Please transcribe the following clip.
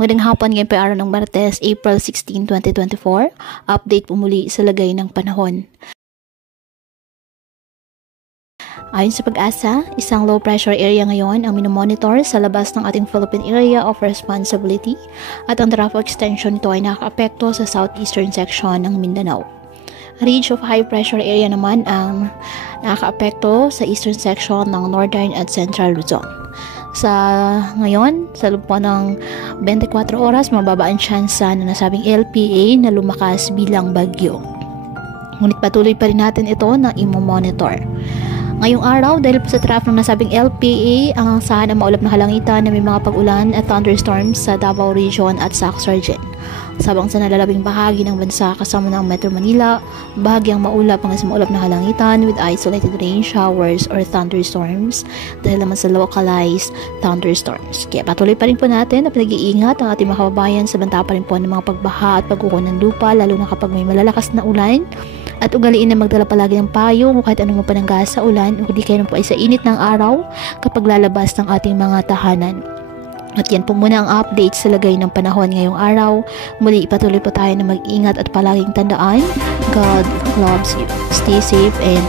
Magandang hapon, ngayon po ay araw ng Martes, April 16, 2024. Update po muli sa lagay ng panahon. Ayon sa Pag-asa, isang low pressure area ngayon ang minomonitor sa labas ng ating Philippine Area of Responsibility at ang trough extension nito ay nakakaapekto sa southeastern section ng Mindanao. Ridge of high pressure area naman ang nakakaapekto sa eastern section ng northern at central Luzon. Sa ngayon, sa loob po ng 24 oras, mababa ang tsansa na nasabing LPA na lumakas bilang bagyo. Ngunit patuloy pa rin natin ito na i-monitor. Ngayong araw, dahil po sa trough ng nasabing LPA, ang asahan ang maulap na kalangitan na may mga pag-ulan at thunderstorms sa Davao Region at sa Sorgen. Sabang sa nalalabing bahagi ng bansa kasama ng Metro Manila, bahagyang maulap hanggang sa maulap na kalangitan with isolated rain showers or thunderstorms dahil naman sa localized thunderstorms. Kaya patuloy pa rin po natin na pinag-iingat ang ating mga kababayan sa banta pa rin po ng mga pagbaha at pagkuho ng lupa, lalo na kapag may malalakas na ulan. At ugaliin na magdala palagi ng payong o kahit anong mapanangga sa ulan o di kayo po ay sa init ng araw kapag lalabas ng ating mga tahanan. At yan po muna ang update sa lagay ng panahon ngayong araw. Muli ipatuloy po tayo na mag-ingat at palaging tandaan, God loves you. Stay safe and